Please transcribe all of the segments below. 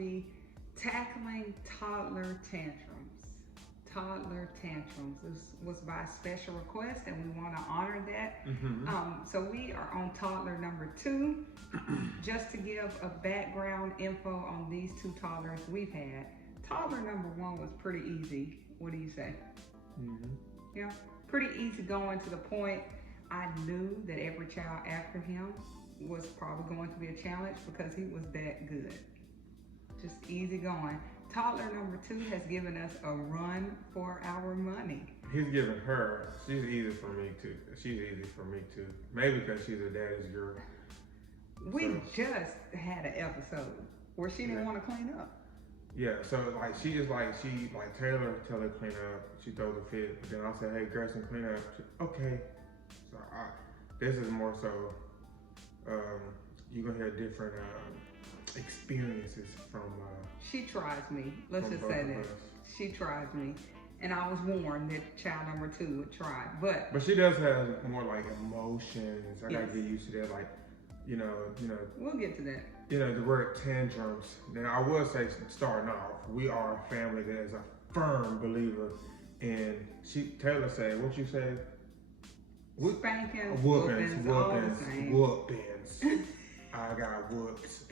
be tackling toddler tantrums. Toddler tantrums. This was by special request, and we want to honor that. So we are on toddler number 2. Just to give a background info on these 2 toddlers we've had. Toddler number 1 was pretty easy. What do you say? Yeah, pretty easy going, to the point I knew that every child after him was probably going to be a challenge because he was that good. Just easy going. Toddler number 2 has given us a run for our money. He's given her. She's easy for me too. Maybe because she's a daddy's girl. We just had an episode where she didn't want to clean up. Yeah, so like Taylor tell her clean up. She throws a fit, but then I say, hey, Gerson, clean up. Okay. So this is more so. You're gonna hear different experiences from. She tries me. Let's just say that. She tries me. And I was warned that child number 2 would try. But she does have more like emotions. I gotta get used to that. Like, you know. We'll get to that. The word tantrums. Now I will say, starting off, we are a family that is a firm believer in. Taylor said, what you say? Spankings, whoopings. whoopings. I got whoops.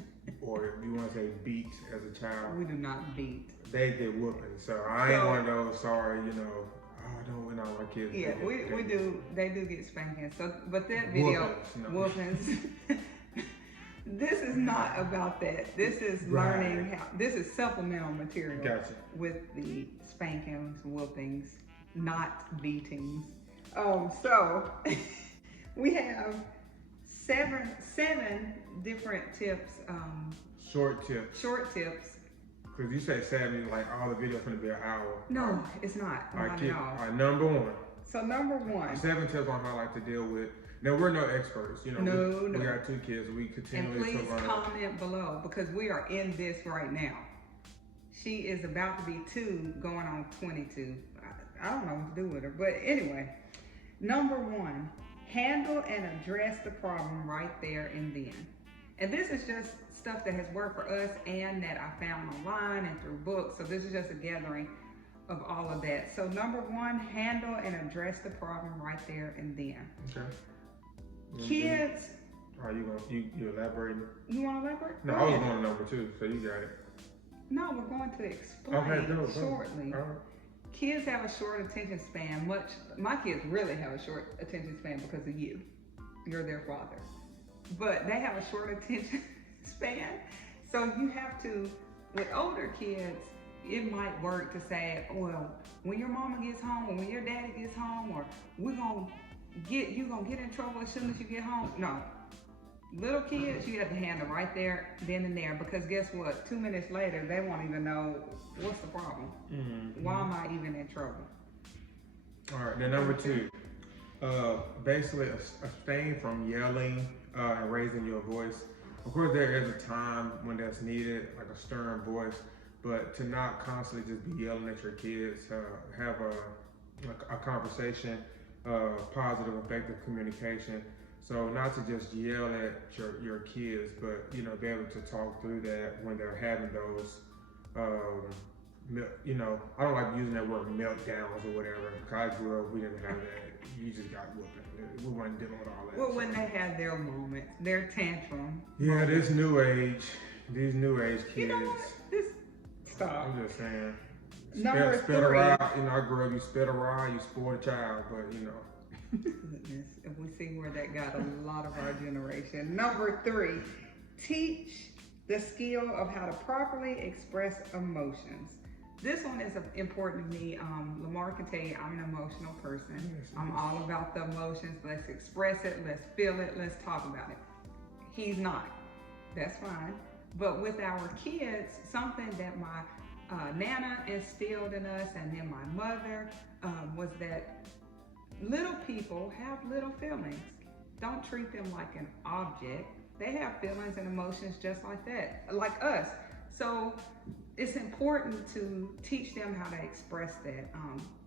Or if you want to say beats as a child. We do not beat. They get whooping. So I ain't one of those, sorry, I don't win all my kids. Yeah, we do. They do get spankings. So, but that video, whoopings. This is not about that. This is learning how. This is supplemental material. Gotcha. With the spankings, whoopings, not beatings. So we have seven different tips. Short tips. Because you say 7, like all the video finna be an hour. No, it's not. All right, number 1. So number 1. 7 tips on how I like to deal with. Now we're no experts, No. We got 2 kids. We continually and please comment below, because we are in this right now. She is about to be 2, going on 22. I don't know what to do with her, but anyway. Number 1, handle and address the problem right there and then. And this is just stuff that has worked for us and that I found online and through books. So this is just a gathering of all of that. So number 1, handle and address the problem right there and then. Okay. Kids. Are you elaborating? You want to elaborate? No, I was going to number 2, so you got it. No, we're going to explain shortly. All right. Kids have a short attention span. My kids really have a short attention span because of you. You're their father. But they have a short attention span. So you have to, with older kids, it might work to say, well, when your mama gets home, or when your daddy gets home, or you gonna get in trouble as soon as you get home. No. Little kids, you have to handle right there, then and there, because guess what? 2 minutes later, they won't even know what's the problem. Why am I even in trouble? All right, then number 2, basically abstain from yelling and raising your voice. Of course, there is a time when that's needed, like a stern voice, but to not constantly just be yelling at your kids. Have a conversation, positive, effective communication. So not to just yell at your kids, but be able to talk through that when they're having those. I don't like using that word meltdowns or whatever. Because I grew up, we didn't have that. You just got whooping. We weren't dealing with all that. Well, when they had their moments, their tantrum. Yeah, these new age kids. You know what? Stop. I'm just saying. Number 3. Spit a ride. I grew up, you spit a ride, you spoil a child, but Goodness, if we see where that got a lot of our generation. Number 3, teach the skill of how to properly express emotions. This one is important to me. Lamar can tell you I'm an emotional person. I'm all about the emotions. Let's express it, let's feel it, let's talk about it. He's not. That's fine. But with our kids, something that my Nana instilled in us, and then my mother, was that little people have little feelings. Don't treat them like an object. They have feelings and emotions just like that, like us. So it's important to teach them how to express that.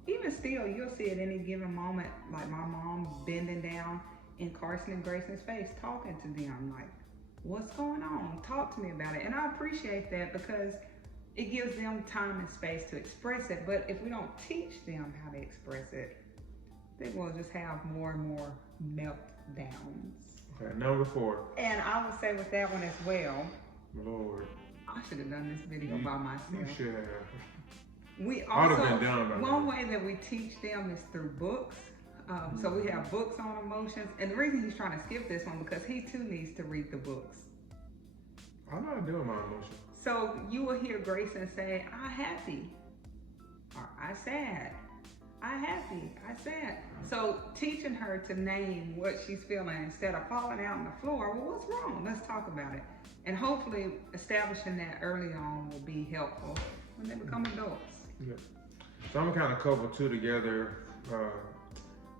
Even still, you'll see at any given moment, like my mom bending down in Carson and Grayson's face, talking to them, like, what's going on? Talk to me about it. And I appreciate that because it gives them time and space to express it. But if we don't teach them how to express it, they will just have more and more meltdowns. Okay, number 4. And I would say with that one as well, Lord. I should have done this video by myself. You should have. We I would also, have been done by one now. way that we teach them is through books. So we have books on emotions. And the reason he's trying to skip this one because he too needs to read the books. I'm not doing my emotions. So you will hear Grayson say, I happy, or I sad, I happy, I sad. So teaching her to name what she's feeling instead of falling out on the floor, well, what's wrong? Let's talk about it. And hopefully establishing that early on will be helpful when they become adults. Yeah. So I'm gonna kind of couple 2 together,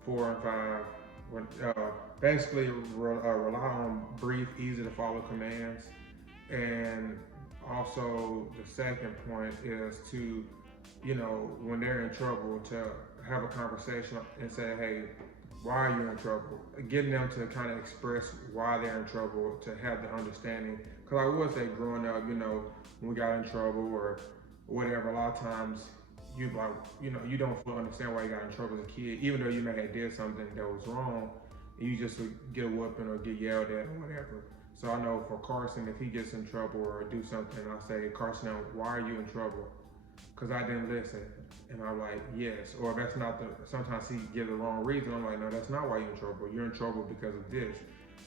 4 and 5. Basically, rely on brief, easy to follow commands. And also the second point is to, when they're in trouble, to have a conversation and say, hey, why are you in trouble? Getting them to kind of express why they're in trouble, to have the understanding. Because I would say growing up, when we got in trouble or whatever, a lot of times you don't fully understand why you got in trouble as a kid, even though you may have did something that was wrong, you just would get a whooping or get yelled at or whatever. So I know for Carson, if he gets in trouble or do something, I say, Carson, why are you in trouble? Because I didn't listen. And I'm like, yes. Or if that's not sometimes he gives the wrong reason. I'm like, no, that's not why you're in trouble. You're in trouble because of this.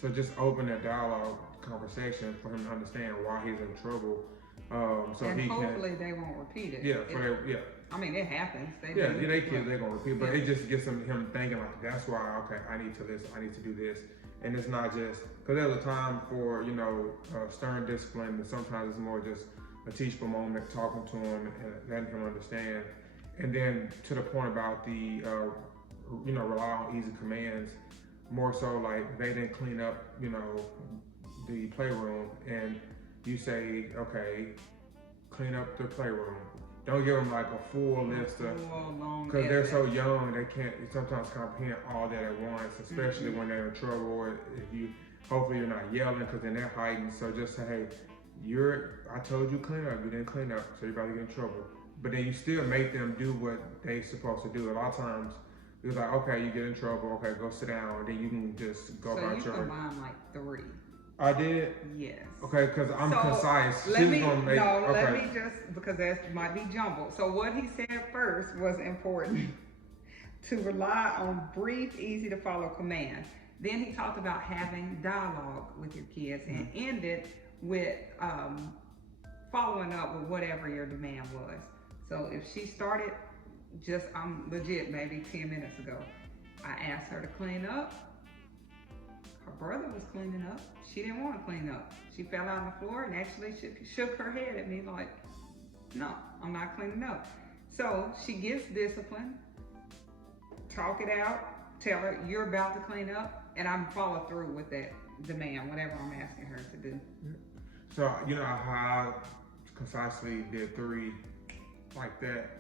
So just open that dialogue conversation for him to understand why he's in trouble. So and he hopefully they won't repeat it. Yeah. I mean, it happens. They kids, they're gonna repeat, but it just gets him thinking like, that's why, okay, I need to listen, I need to do this. And it's not just, because there's a time for, stern discipline, and sometimes it's more just a teachable moment, talking to him and letting him understand. And then to the point about the, rely on easy commands, more so like they didn't clean up, the playroom, and you say, okay, clean up the playroom. Don't give them like a full list of, because they're so young, they can't sometimes comprehend all that at once, especially when they're in trouble, or hopefully you're not yelling because then they're hiding. So just say, hey, I told you clean up, you didn't clean up, so you're about to get in trouble. But then you still make them do what they're supposed to do. A lot of times, it's like, okay, you get in trouble, okay, go sit down, and then you can just go about your. So you combine like 3. I did? Yes. Okay, because I'm concise. Let me just, because that might be jumbled. So what he said first was important to rely on brief, easy to follow commands. Then he talked about having dialogue with your kids and ended with following up with whatever your demand was. So if she started I'm legit, maybe 10 minutes ago, I asked her to clean up. Her brother was cleaning up. She didn't want to clean up. She fell out on the floor and actually shook her head at me like, no, I'm not cleaning up. So she gets disciplined, talk it out, tell her you're about to clean up, and I'm follow through with that demand, whatever I'm asking her to do. So, how I concisely did 3 like that.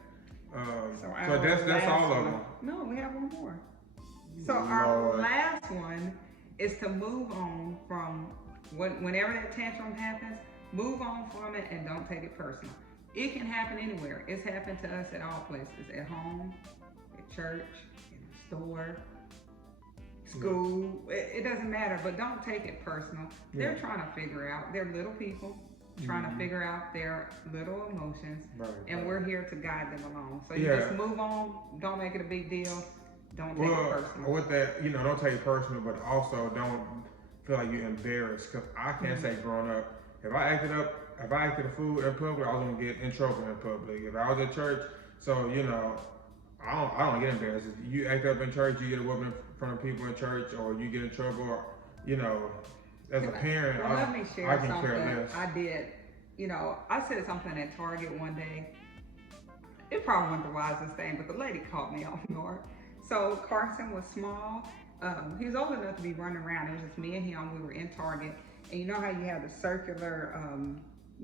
So that's all of them. No, we have one more. So our last one is to move on from whenever that tantrum happens, move on from it and don't take it personal. It can happen anywhere. It's happened to us at all places, at home, at church, in the store, school. It doesn't matter, but don't take it personal. They're trying to figure out, they're little people trying to figure out their little emotions, and we're here to guide them along. So you just move on, don't make it a big deal. Don't take it personal. With that, don't take it personal, but also don't feel like you're embarrassed. Because I can't say growing up, if I acted a fool in public, I was gonna get in trouble in public. If I was at church, so I don't get embarrassed. If you act up in church, you get a whooping in front of people in church, or you get in trouble, or, as a parent, let me share I can something care less. I did. I said something at Target one day. It probably wasn't the wisest thing, but the lady caught me off guard. So Carson was small. He was old enough to be running around. It was just me and him. We were in Target. And you know how you have the circular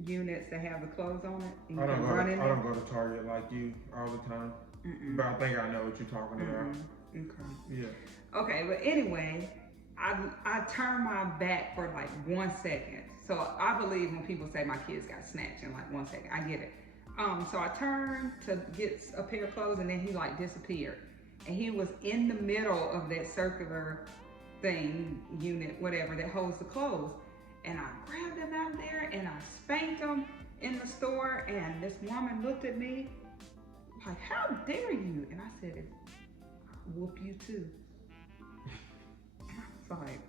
units that have the clothes on it? I don't go to Target like you all the time. But I think I know what you're talking about. Okay. Yeah. Okay, but anyway, I turn my back for like 1 second. So I believe when people say my kids got snatched in like 1 second, I get it. So I turned to get a pair of clothes, and then he like disappeared. And he was in the middle of that circular thing, unit, whatever, that holds the clothes. And I grabbed him out there and I spanked him in the store. And this woman looked at me like, how dare you? And I said, I'll whoop you too. And I was like,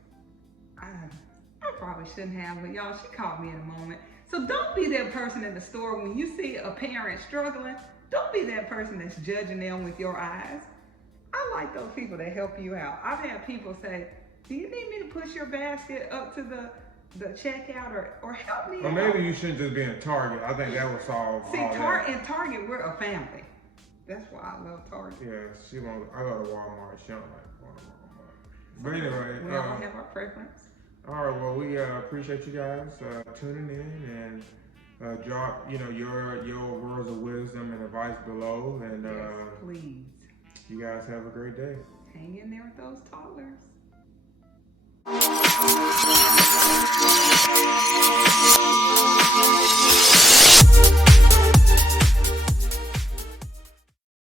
I probably shouldn't have, but y'all, she caught me in a moment. So don't be that person in the store when you see a parent struggling. Don't be that person that's judging them with your eyes. I like those people that help you out. I've had people say, do you need me to push your basket up to the checkout or help me Or out? maybe you shouldn't just be in Target. I think that would solve See, all that. in Target, we're a family. That's why I love Target. Yeah, she won't. I go to Walmart. She don't like going to Walmart. But anyway, We all have our preference. all right. Well, we appreciate you guys tuning in and drop your words of wisdom and advice below. And Yes, please. you guys have a great day. Hang in there with those toddlers.